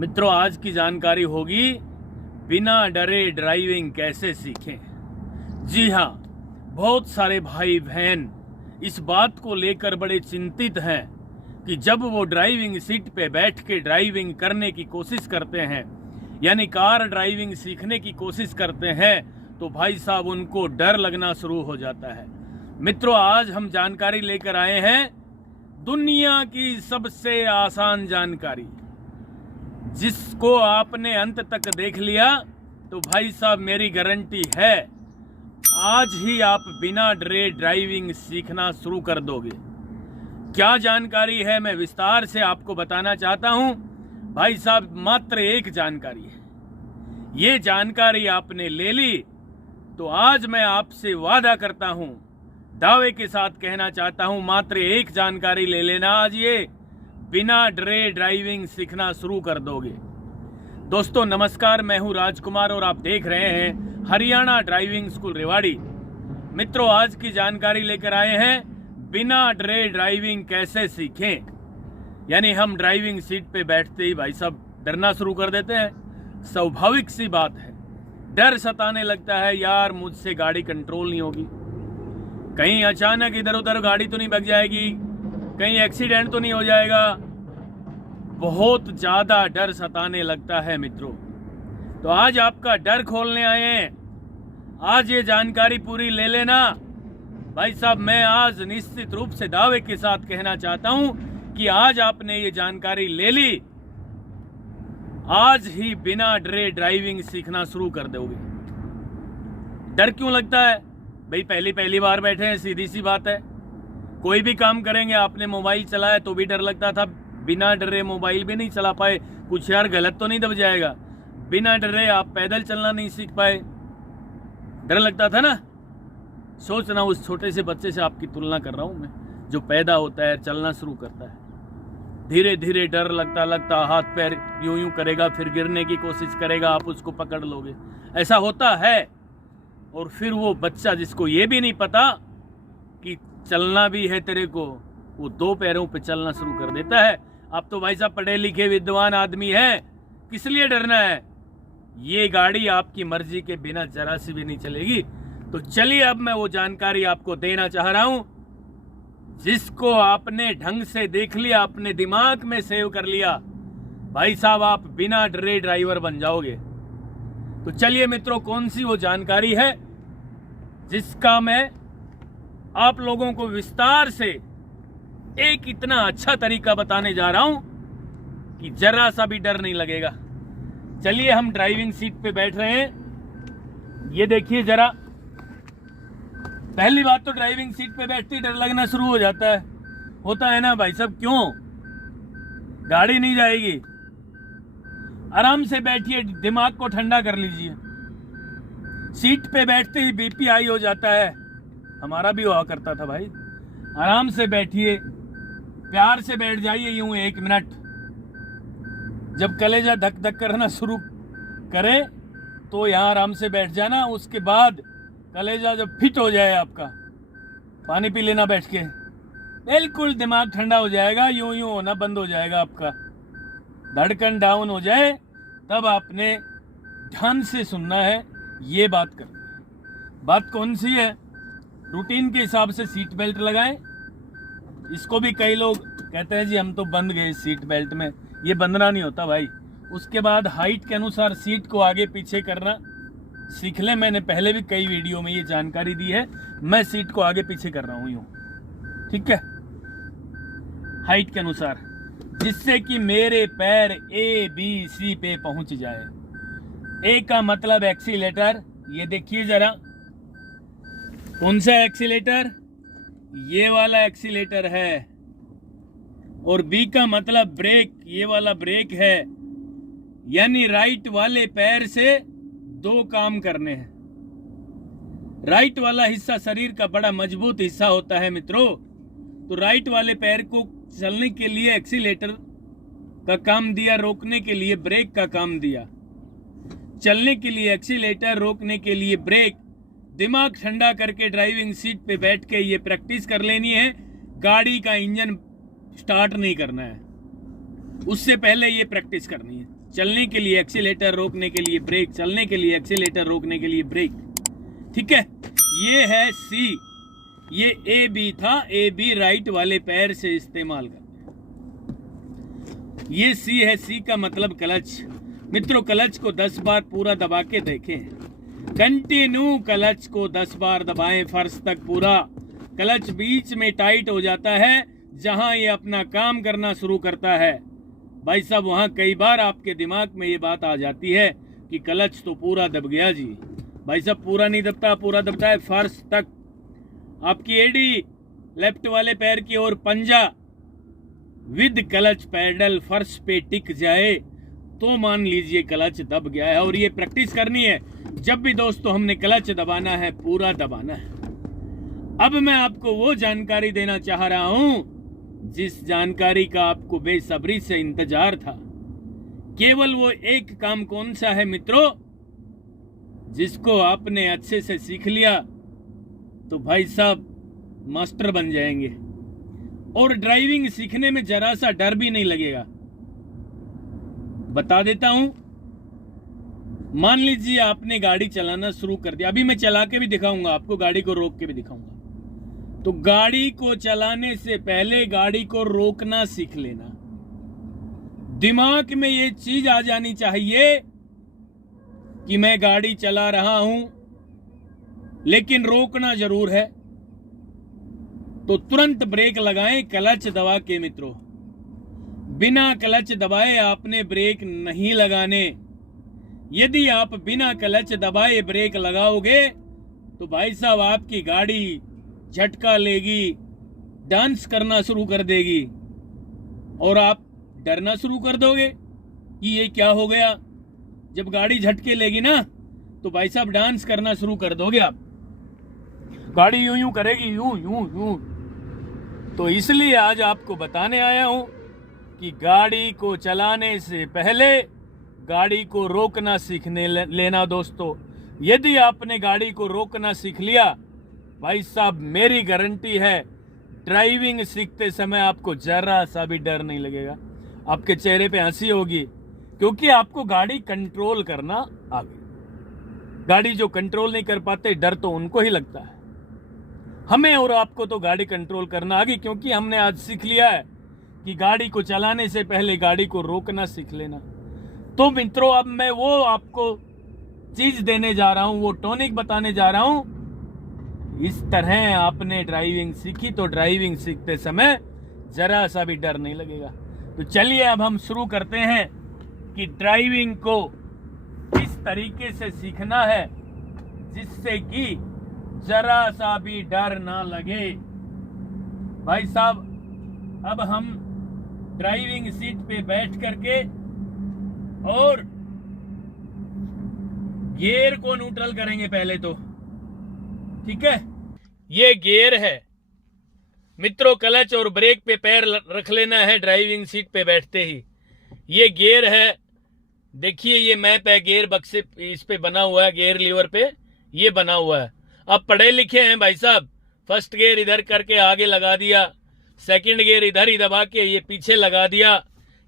मित्रों, आज की जानकारी होगी बिना डरे ड्राइविंग कैसे सीखें। जी हाँ, बहुत सारे भाई बहन इस बात को लेकर बड़े चिंतित हैं कि जब वो ड्राइविंग सीट पे बैठ के ड्राइविंग करने की कोशिश करते हैं, यानी कार ड्राइविंग सीखने की कोशिश करते हैं, तो भाई साहब उनको डर लगना शुरू हो जाता है। मित्रों, आज हम जानकारी लेकर आए हैं दुनिया की सबसे आसान जानकारी, जिसको आपने अंत तक देख लिया तो भाई साहब मेरी गारंटी है आज ही आप बिना डरे ड्राइविंग सीखना शुरू कर दोगे। क्या जानकारी है मैं विस्तार से आपको बताना चाहता हूं। भाई साहब मात्र एक जानकारी है, ये जानकारी आपने ले ली तो आज मैं आपसे वादा करता हूं, दावे के साथ कहना चाहता हूं, मात्र एक जानकारी ले लेना, आज ये बिना डरे ड्राइविंग सीखना शुरू कर दोगे। दोस्तों नमस्कार, मैं हूं राजकुमार और आप देख रहे हैं हरियाणा ड्राइविंग स्कूल रेवाड़ी। मित्रों, आज की जानकारी लेकर आए हैं बिना डरे ड्राइविंग कैसे सीखें। यानी हम ड्राइविंग सीट पे बैठते ही भाई साहब डरना शुरू कर देते हैं। स्वाभाविक सी बात है, डर सताने लगता है, यार मुझसे गाड़ी कंट्रोल नहीं होगी, कहीं अचानक इधर उधर गाड़ी तो नहीं बग जाएगी, कहीं एक्सीडेंट तो नहीं हो जाएगा। बहुत ज्यादा डर सताने लगता है मित्रों। तो आज आपका डर खोलने आए हैं, आज ये जानकारी पूरी ले लेना। भाई साहब मैं आज निश्चित रूप से दावे के साथ कहना चाहता हूं कि आज आपने ये जानकारी ले ली, आज ही बिना डरे ड्राइविंग सीखना शुरू कर दोगे। डर क्यों लगता है भाई? पहली बार बैठे हैं, सीधी सी बात है। कोई भी काम करेंगे, आपने मोबाइल चलाया तो भी डर लगता था, बिना डरे मोबाइल भी नहीं चला पाए, कुछ यार गलत तो नहीं दब जाएगा। बिना डरे आप पैदल चलना नहीं सीख पाए, डर लगता था ना। सोच रहा हूं उस छोटे से बच्चे से आपकी तुलना कर रहा हूं मैं, जो पैदा होता है, चलना शुरू करता है, धीरे धीरे डर लगता हाथ पैर यूं करेगा, फिर गिरने की कोशिश करेगा, आप उसको पकड़ लोगे, ऐसा होता है। और फिर वो बच्चा जिसको ये भी नहीं पता कि चलना भी है तेरे को, वो दो पैरों पे चलना शुरू कर देता है। आप तो भाई साहब पढ़े लिखे विद्वान आदमी हैं, किस लिए डरना है? ये गाड़ी आपकी मर्जी के बिना जरा सी भी नहीं चलेगी। तो चलिए अब मैं वो जानकारी आपको देना चाह रहा हूं, जिसको आपने ढंग से देख लिया, अपने दिमाग में सेव कर लिया, भाई साहब आप बिना डरे ड्राइवर बन जाओगे। तो चलिए मित्रों, कौन सी वो जानकारी है जिसका मैं आप लोगों को विस्तार से एक इतना अच्छा तरीका बताने जा रहा हूं कि जरा सा भी डर नहीं लगेगा। चलिए हम ड्राइविंग सीट पे बैठ रहे हैं, ये देखिए जरा। पहली बात तो ड्राइविंग सीट पे बैठते ही डर लगना शुरू हो जाता है, होता है ना भाई साहब? क्यों? गाड़ी नहीं जाएगी, आराम से बैठिए, दिमाग को ठंडा कर लीजिए। सीट पे बैठते ही बीपी हाई हो जाता है, हमारा भी हुआ करता था भाई। आराम से बैठिए, प्यार से बैठ जाइए, यूं 1 मिनट। जब कलेजा धक धक करना शुरू करे तो यहां आराम से बैठ जाना। उसके बाद कलेजा जब फिट हो जाए आपका, पानी पी लेना बैठ के, बिल्कुल दिमाग ठंडा हो जाएगा, यूं होना बंद हो जाएगा आपका, धड़कन डाउन हो जाए, तब आपने ध्यान से सुनना है, ये बात करनी है। बात कौन सी है? रूटीन के हिसाब से सीट बेल्ट लगाएं। इसको भी कई लोग कहते हैं जी हम तो बंध गए सीट बेल्ट में, ये बंधना नहीं होता भाई। उसके बाद हाइट के अनुसार सीट को आगे पीछे करना सीख लें। मैंने पहले भी कई वीडियो में ये जानकारी दी है, मैं सीट को आगे पीछे कर रहा हूं यूं, ठीक है, हाइट के अनुसार, जिससे कि मेरे पैर ABC पे पहुंच जाए। ए का मतलब एक्सीलेटर, ये देखिए जरा, कौन सा एक्सीलेटर? ये वाला एक्सीलेटर है। और बी का मतलब ब्रेक, ये वाला ब्रेक है। यानी राइट वाले पैर से 2 काम करने हैं। राइट वाला हिस्सा शरीर का बड़ा मजबूत हिस्सा होता है मित्रों। तो राइट वाले पैर को चलने के लिए एक्सीलेटर का काम दिया, रोकने के लिए ब्रेक का काम दिया। चलने के लिए एक्सीलेटर, रोकने के लिए ब्रेक। दिमाग ठंडा करके ड्राइविंग सीट पे बैठ के ये प्रैक्टिस कर लेनी है। गाड़ी का इंजन स्टार्ट नहीं करना है, उससे पहले ये प्रैक्टिस करनी है। चलने के लिए एक्सीलेटर, रोकने के लिए ब्रेक, चलने के लिए एक्सीलेटर, रोकने के लिए ब्रेक। ठीक है, ये है सी। ये ए बी था, ए बी राइट वाले पैर से इस्तेमाल करते हैं। ये सी है, सी का मतलब क्लच। मित्रों, क्लच को 10 बार पूरा दबा के देखें। कंटिन्यू क्लच को 10 बार दबाएं फर्श तक पूरा। क्लच बीच में टाइट हो जाता है, जहां ये अपना काम करना शुरू करता है भाई साहब, वहां कई बार आपके दिमाग में ये बात आ जाती है कि क्लच तो पूरा दब गया जी। भाई साहब, पूरा नहीं दबता, पूरा दबता है फर्श तक। आपकी एडी लेफ्ट वाले पैर की ओर, पंजा विद क्लच पैडल फर्श पे टिक जाए तो मान लीजिए क्लच दब गया है। और ये प्रैक्टिस करनी है। जब भी दोस्तों हमने क्लच दबाना है, पूरा दबाना है। अब मैं आपको वो जानकारी देना चाह रहा हूं जिस जानकारी का आपको बेसब्री से इंतजार था। केवल वो एक काम कौन सा है मित्रों, जिसको आपने अच्छे से सीख लिया तो भाई साहब मास्टर बन जाएंगे और ड्राइविंग सीखने में जरा सा डर भी नहीं लगेगा। बता देता हूं, मान लीजिए आपने गाड़ी चलाना शुरू कर दिया। अभी मैं चला के भी दिखाऊंगा आपको, गाड़ी को रोक के भी दिखाऊंगा। तो गाड़ी को चलाने से पहले गाड़ी को रोकना सीख लेना। दिमाग में ये चीज आ जानी चाहिए कि मैं गाड़ी चला रहा हूं लेकिन रोकना जरूर है। तो तुरंत ब्रेक लगाएं क्लच दबा के मित्रों। बिना क्लच दबाए आपने ब्रेक नहीं लगाने। यदि आप बिना क्लच दबाए ब्रेक लगाओगे तो भाई साहब आपकी गाड़ी झटका लेगी, डांस करना शुरू कर देगी और आप डरना शुरू कर दोगे कि ये क्या हो गया। जब गाड़ी झटके लेगी ना तो भाई साहब डांस करना शुरू कर दोगे आप। गाड़ी यूं यूं करेगी, यूं यूं यूं। तो इसलिए आज आपको बताने आया हूं कि गाड़ी को चलाने से पहले गाड़ी को रोकना सीखने लेना दोस्तों। यदि आपने गाड़ी को रोकना सीख लिया भाई साहब, मेरी गारंटी है ड्राइविंग सीखते समय आपको जरा सा भी डर नहीं लगेगा। आपके चेहरे पे हंसी होगी क्योंकि आपको गाड़ी कंट्रोल करना आ गई। गाड़ी जो कंट्रोल नहीं कर पाते, डर तो उनको ही लगता है। हमें और आपको तो गाड़ी कंट्रोल करना आ गई क्योंकि हमने आज सीख लिया है कि गाड़ी को चलाने से पहले गाड़ी को रोकना सीख लेना। तो मित्रों, अब मैं वो आपको चीज देने जा रहा हूं, वो टॉनिक बताने जा रहा हूं। इस तरह आपने ड्राइविंग सीखी तो ड्राइविंग सीखते समय जरा सा भी डर नहीं लगेगा। तो चलिए अब हम शुरू करते हैं कि ड्राइविंग को किस तरीके से सीखना है जिससे कि जरा सा भी डर ना लगे। भाई साहब, अब हम ड्राइविंग सीट पे बैठ करके और गियर को न्यूट्रल करेंगे पहले तो। ठीक है, ये गियर है मित्रों। क्लच और ब्रेक पे पैर रख लेना है ड्राइविंग सीट पे बैठते ही। ये गियर है, देखिए ये मैप है, गियर बक्से इस पे बना हुआ है, गियर लीवर पे ये बना हुआ है। अब पढ़े लिखे हैं भाई साहब, फर्स्ट गियर इधर करके आगे लगा दिया, सेकंड गियर इधर ही दबा के ये पीछे लगा दिया।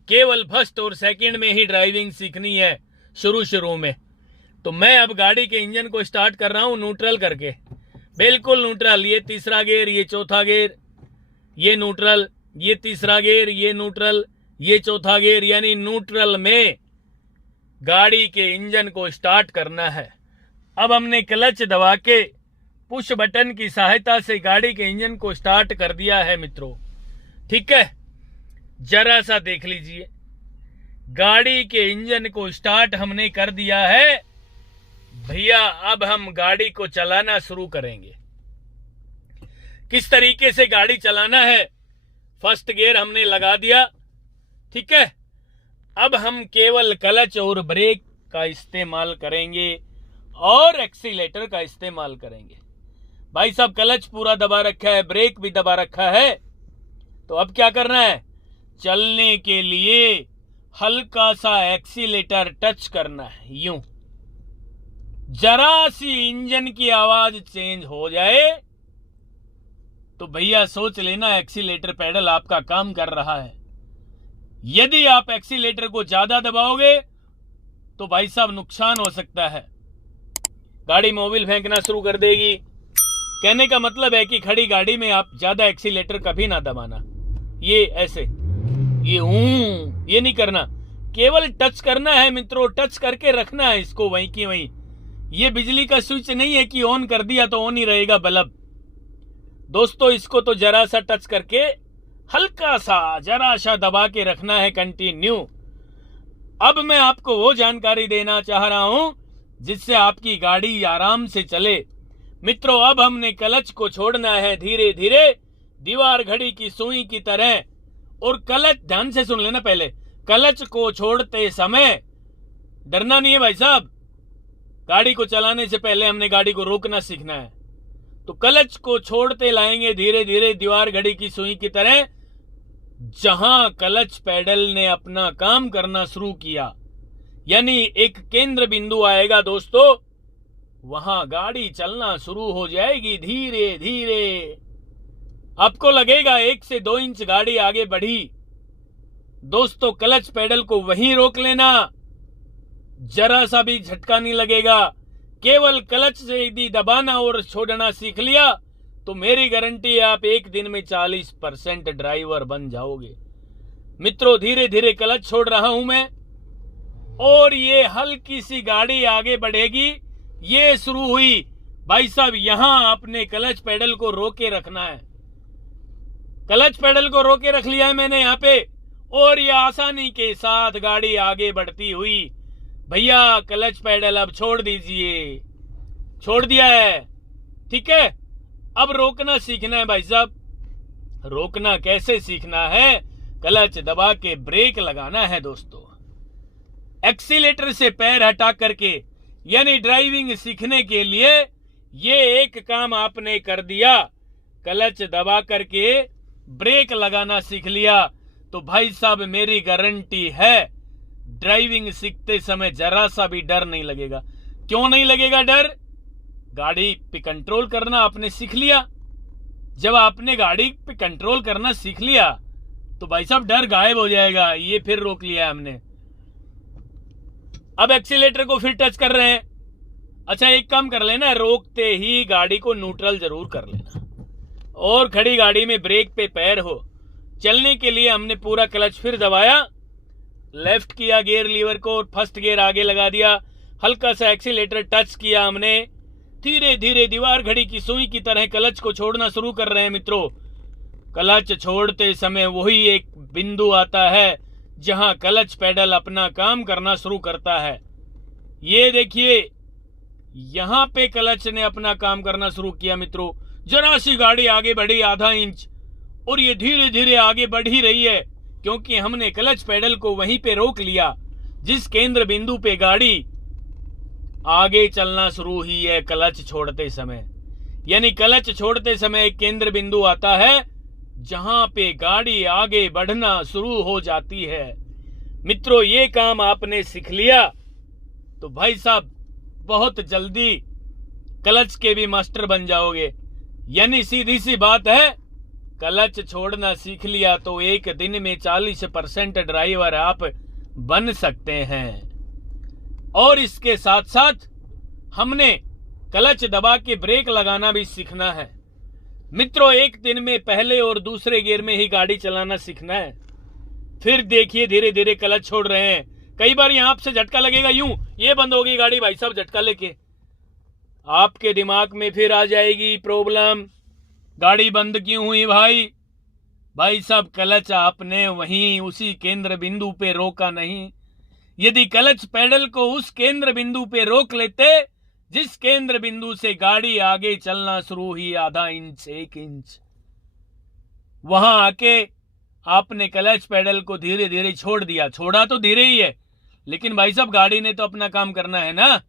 केवल फर्स्ट और सेकंड में ही ड्राइविंग सीखनी है शुरू में। तो मैं अब गाड़ी के इंजन को स्टार्ट कर रहा हूं न्यूट्रल करके, बिल्कुल न्यूट्रल। ये तीसरा गियर, ये चौथा गियर, ये न्यूट्रल, ये तीसरा गियर, ये न्यूट्रल, ये चौथा गियर, यानी न्यूट्रल में गाड़ी के इंजन को स्टार्ट करना है। अब हमने क्लच दबा के पुश बटन की सहायता से गाड़ी के इंजन को स्टार्ट कर दिया है मित्रों। ठीक है, जरा सा देख लीजिए, गाड़ी के इंजन को स्टार्ट हमने कर दिया है भैया। अब हम गाड़ी को चलाना शुरू करेंगे। किस तरीके से गाड़ी चलाना है, फर्स्ट गियर हमने लगा दिया। ठीक है, अब हम केवल क्लच और ब्रेक का इस्तेमाल करेंगे और एक्सीलेटर का इस्तेमाल करेंगे। भाई साहब, क्लच पूरा दबा रखा है, ब्रेक भी दबा रखा है। तो अब क्या करना है, चलने के लिए हल्का सा एक्सीलेटर टच करना है। यूं जरा सी इंजन की आवाज चेंज हो जाए तो भैया सोच लेना एक्सीलेटर पैडल आपका काम कर रहा है। यदि आप एक्सीलेटर को ज्यादा दबाओगे तो भाई साहब नुकसान हो सकता है, गाड़ी मोबिल फेंकना शुरू कर देगी। कहने का मतलब है कि खड़ी गाड़ी में आप ज्यादा एक्सीलेटर कभी ना दबाना, ये ऐसे ये नहीं करना, केवल टच करना है मित्रों, टच करके रखना है इसको वहीं की वहीं। ये बिजली का स्विच नहीं है कि ऑन कर दिया तो ऑन ही रहेगा बल्ब। दोस्तों इसको तो जरा सा टच करके हल्का सा जरा सा दबा के रखना है कंटिन्यू। अब मैं आपको वो जानकारी देना चाह रहा हूं जिससे आपकी गाड़ी आराम से चले। मित्रों अब हमने क्लच को छोड़ना है धीरे धीरे, दीवार घड़ी की सुई की तरह। और क्लच ध्यान से सुन लेना, पहले क्लच को छोड़ते समय डरना नहीं है भाई साहब। गाड़ी को चलाने से पहले हमने गाड़ी को रोकना सीखना है। तो क्लच को छोड़ते लाएंगे धीरे धीरे दीवार घड़ी की सुई की तरह। जहां क्लच पेडल ने अपना काम करना शुरू किया, यानी एक केंद्र बिंदु आएगा दोस्तों, वहां गाड़ी चलना शुरू हो जाएगी धीरे धीरे। आपको लगेगा 1 से 2 इंच गाड़ी आगे बढ़ी। दोस्तों क्लच पेडल को वहीं रोक लेना, जरा सा भी झटका नहीं लगेगा। केवल क्लच से यदि दबाना और छोड़ना सीख लिया तो मेरी गारंटी है आप एक दिन में 40% ड्राइवर बन जाओगे। मित्रों धीरे धीरे क्लच छोड़ रहा हूं मैं और ये हल्की सी गाड़ी आगे बढ़ेगी। ये शुरू हुई भाई साहब, यहां आपने क्लच पेडल को रोके रखना है। क्लच पेडल को रोके रख लिया है मैंने यहां पे, और ये आसानी के साथ गाड़ी आगे बढ़ती हुई। भैया क्लच पेडल अब छोड़ दीजिए, छोड़ दिया है, ठीक है। अब रोकना सीखना है भाई साहब। रोकना कैसे सीखना है, क्लच दबा के ब्रेक लगाना है दोस्तों, एक्सीलेटर से पैर हटा करके। यानी ड्राइविंग सीखने के लिए ये एक काम आपने कर दिया, क्लच दबा करके ब्रेक लगाना सीख लिया, तो भाई साहब मेरी गारंटी है ड्राइविंग सीखते समय जरा सा भी डर नहीं लगेगा। क्यों नहीं लगेगा डर? गाड़ी पे कंट्रोल करना आपने सीख लिया। जब आपने गाड़ी पे कंट्रोल करना सीख लिया तो भाई साहब डर गायब हो जाएगा। ये फिर रोक लिया हमने। अब एक्सीलेटर को फिर टच कर रहे हैं। अच्छा एक काम कर लेना, रोकते ही गाड़ी को न्यूट्रल जरूर कर लेना, और खड़ी गाड़ी में ब्रेक पे पैर हो। चलने के लिए हमने पूरा क्लच फिर दबाया, लेफ्ट किया गियर लीवर को, फर्स्ट गियर आगे लगा दिया, हल्का सा एक्सीलेटर टच किया हमने। धीरे धीरे दीवार घड़ी की सुई की तरह क्लच को छोड़ना शुरू कर रहे हैं मित्रों। क्लच छोड़ते समय वही एक बिंदु आता है जहां क्लच पेडल अपना काम करना शुरू करता है। ये देखिए यहां पे क्लच ने अपना काम करना शुरू किया मित्रों। जरा सी गाड़ी आगे बढ़ी आधा इंच, और ये धीरे धीरे आगे बढ़ ही रही है क्योंकि हमने क्लच पेडल को वहीं पे रोक लिया जिस केंद्र बिंदु पे गाड़ी आगे चलना शुरू हुई है क्लच छोड़ते समय। यानी क्लच छोड़ते समय एक केंद्र बिंदु आता है जहां पे गाड़ी आगे बढ़ना शुरू हो जाती है। मित्रों ये काम आपने सीख लिया तो भाई साहब बहुत जल्दी क्लच के भी मास्टर बन जाओगे। यानी सीधी सी बात है, क्लच छोड़ना सीख लिया तो एक दिन में 40% ड्राइवर आप बन सकते हैं। और इसके साथ साथ हमने क्लच दबा के ब्रेक लगाना भी सीखना है। मित्रों एक दिन में पहले और दूसरे गियर में ही गाड़ी चलाना सीखना है। फिर देखिए धीरे धीरे क्लच छोड़ रहे हैं। कई बार यहां से झटका लगेगा, यूं ये बंद होगी गाड़ी, भाई साहब झटका लेके आपके दिमाग में फिर आ जाएगी प्रॉब्लम, गाड़ी बंद क्यों हुई भाई? भाई साहब क्लच आपने वहीं उसी केंद्र बिंदु पे रोका नहीं। यदि क्लच पेडल को उस केंद्र बिंदु पे रोक लेते जिस केंद्र बिंदु से गाड़ी आगे चलना शुरू हुई आधा इंच 1 इंच, वहां आके आपने क्लच पेडल को धीरे धीरे छोड़ दिया। छोड़ा तो धीरे ही है लेकिन भाई साहब गाड़ी ने तो अपना काम करना है ना,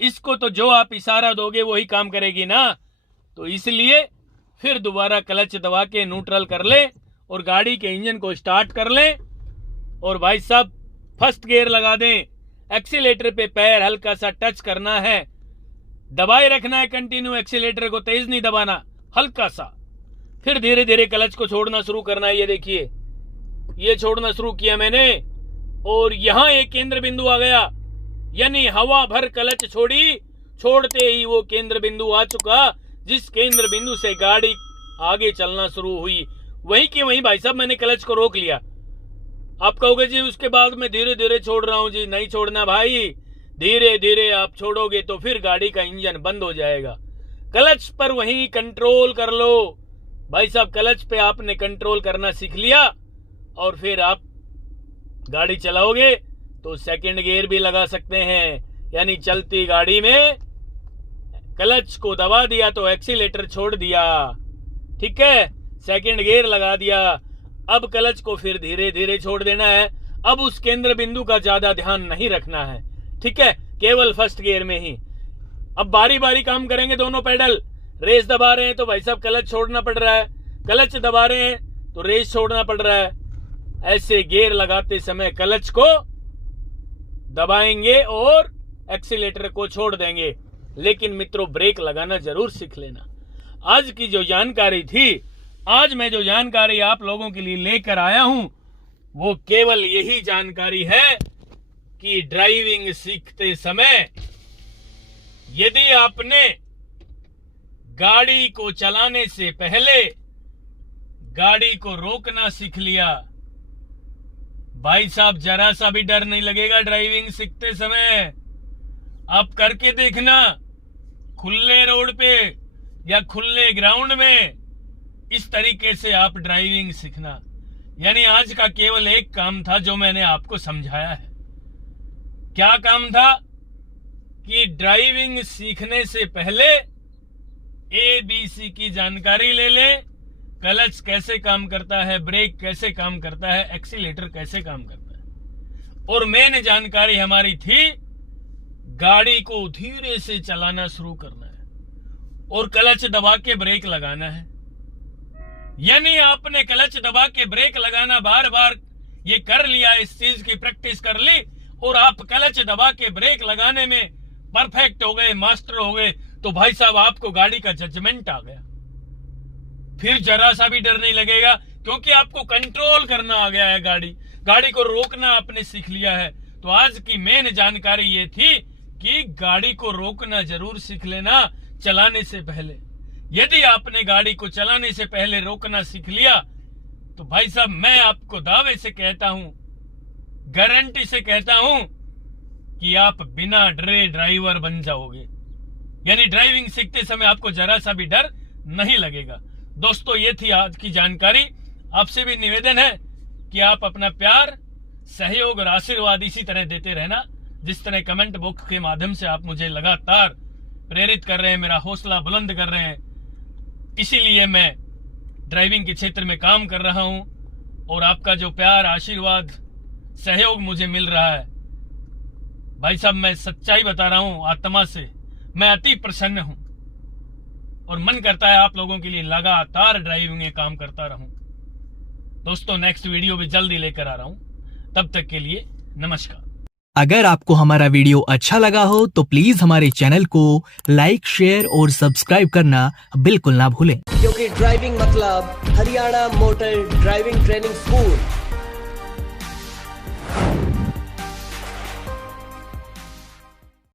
इसको तो जो आप इशारा दोगे वही काम करेगी ना। तो इसलिए फिर दोबारा क्लच दबा के न्यूट्रल कर ले और गाड़ी के इंजन को स्टार्ट कर ले, और भाई साहब फर्स्ट गियर लगा दें। एक्सीलेटर पे पैर हल्का सा टच करना है, दबाए रखना है कंटिन्यू, एक्सीलेटर को तेज नहीं दबाना, हल्का सा। फिर धीरे धीरे क्लच को छोड़ना शुरू करना है। ये देखिए ये छोड़ना शुरू किया मैंने और यहां एक केंद्र बिंदु आ गया, यानी हवा भर क्लच छोड़ी, छोड़ते ही वो केंद्र बिंदु आ चुका, जिस केंद्र बिंदु से गाड़ी आगे चलना शुरू हुई। वहीं की वहीं भाई साहब मैंने क्लच को रोक लिया। आप कहोगे जी उसके बाद मैं धीरे धीरे छोड़ रहा हूं। जी नहीं छोड़ना भाई, धीरे धीरे आप छोड़ोगे तो फिर गाड़ी का इंजन बंद हो जाएगा। क्लच पर वहीं कंट्रोल कर लो भाई साहब। क्लच पे आपने कंट्रोल करना सीख लिया और फिर आप गाड़ी चलाओगे तो सेकंड गियर भी लगा सकते हैं, यानी चलती गाड़ी में क्लच को दबा दिया तो एक्सीलेटर छोड़ दिया, ठीक है, सेकंड गियर लगा दिया। अब क्लच को फिर धीरे धीरे छोड़ देना है। अब उस केंद्र बिंदु का ज्यादा ध्यान नहीं रखना है, ठीक है, केवल फर्स्ट गियर में ही। अब बारी बारी काम करेंगे दोनों पैडल। रेस दबा रहे हैं तो भाई साहब क्लच छोड़ना पड़ रहा है, क्लच दबा रहे हैं तो रेस छोड़ना पड़ रहा है। ऐसे गियर लगाते समय क्लच को दबाएंगे और एक्सीलेटर को छोड़ देंगे, लेकिन मित्रों ब्रेक लगाना जरूर सीख लेना। आज की जो जानकारी थी, आज मैं जो जानकारी आप लोगों के लिए लेकर आया हूं, वो केवल यही जानकारी है कि ड्राइविंग सीखते समय यदि आपने गाड़ी को चलाने से पहले गाड़ी को रोकना सीख लिया, भाई साहब जरा सा भी डर नहीं लगेगा ड्राइविंग सीखते समय। आप करके देखना, खुले रोड पे या खुले ग्राउंड में इस तरीके से आप ड्राइविंग सीखना। यानी आज का केवल एक काम था जो मैंने आपको समझाया है। क्या काम था? कि ड्राइविंग सीखने से पहले ABC की जानकारी ले लें। क्लच कैसे काम करता है, ब्रेक कैसे काम करता है, एक्सीलेटर कैसे काम करता है। और मेन जानकारी हमारी थी गाड़ी को धीरे से चलाना शुरू करना है और क्लच दबा के ब्रेक लगाना है। यानी आपने क्लच दबा के ब्रेक लगाना बार बार ये कर लिया, इस चीज की प्रैक्टिस कर ली और आप क्लच दबा के ब्रेक लगाने में परफेक्ट हो गए, मास्टर हो गए, तो भाई साहब आपको गाड़ी का जजमेंट आ गया। फिर जरा सा भी डर नहीं लगेगा, क्योंकि आपको कंट्रोल करना आ गया है। गाड़ी को रोकना आपने सीख लिया है। तो आज की मेन जानकारी ये थी कि गाड़ी को रोकना जरूर सीख लेना चलाने से पहले। यदि आपने गाड़ी को चलाने से पहले रोकना सीख लिया तो भाई साहब मैं आपको दावे से कहता हूं, गारंटी से कहता हूं कि आप बिना डरे ड्राइवर बन जाओगे। यानी ड्राइविंग सीखते समय आपको जरा सा भी डर नहीं लगेगा। दोस्तों ये थी आज की जानकारी। आपसे भी निवेदन है कि आप अपना प्यार, सहयोग और आशीर्वाद इसी तरह देते रहना, जिस तरह कमेंट बॉक्स के माध्यम से आप मुझे लगातार प्रेरित कर रहे हैं, मेरा हौसला बुलंद कर रहे हैं। इसीलिए मैं ड्राइविंग के क्षेत्र में काम कर रहा हूं और आपका जो प्यार, आशीर्वाद, सहयोग मुझे मिल रहा है, भाई साहब मैं सच्चाई बता रहा हूं आत्मा से, मैं अति प्रसन्न हूं और मन करता है आप लोगों के लिए लगातार ड्राइविंग में काम करता रहूं। दोस्तों नेक्स्ट वीडियो भी जल्दी लेकर आ रहा हूं, तब तक के लिए नमस्कार। अगर आपको हमारा वीडियो अच्छा लगा हो तो प्लीज हमारे चैनल को लाइक, शेयर और सब्सक्राइब करना बिल्कुल ना भूलें, क्योंकि ड्राइविंग मतलब Haryana motor driving training school.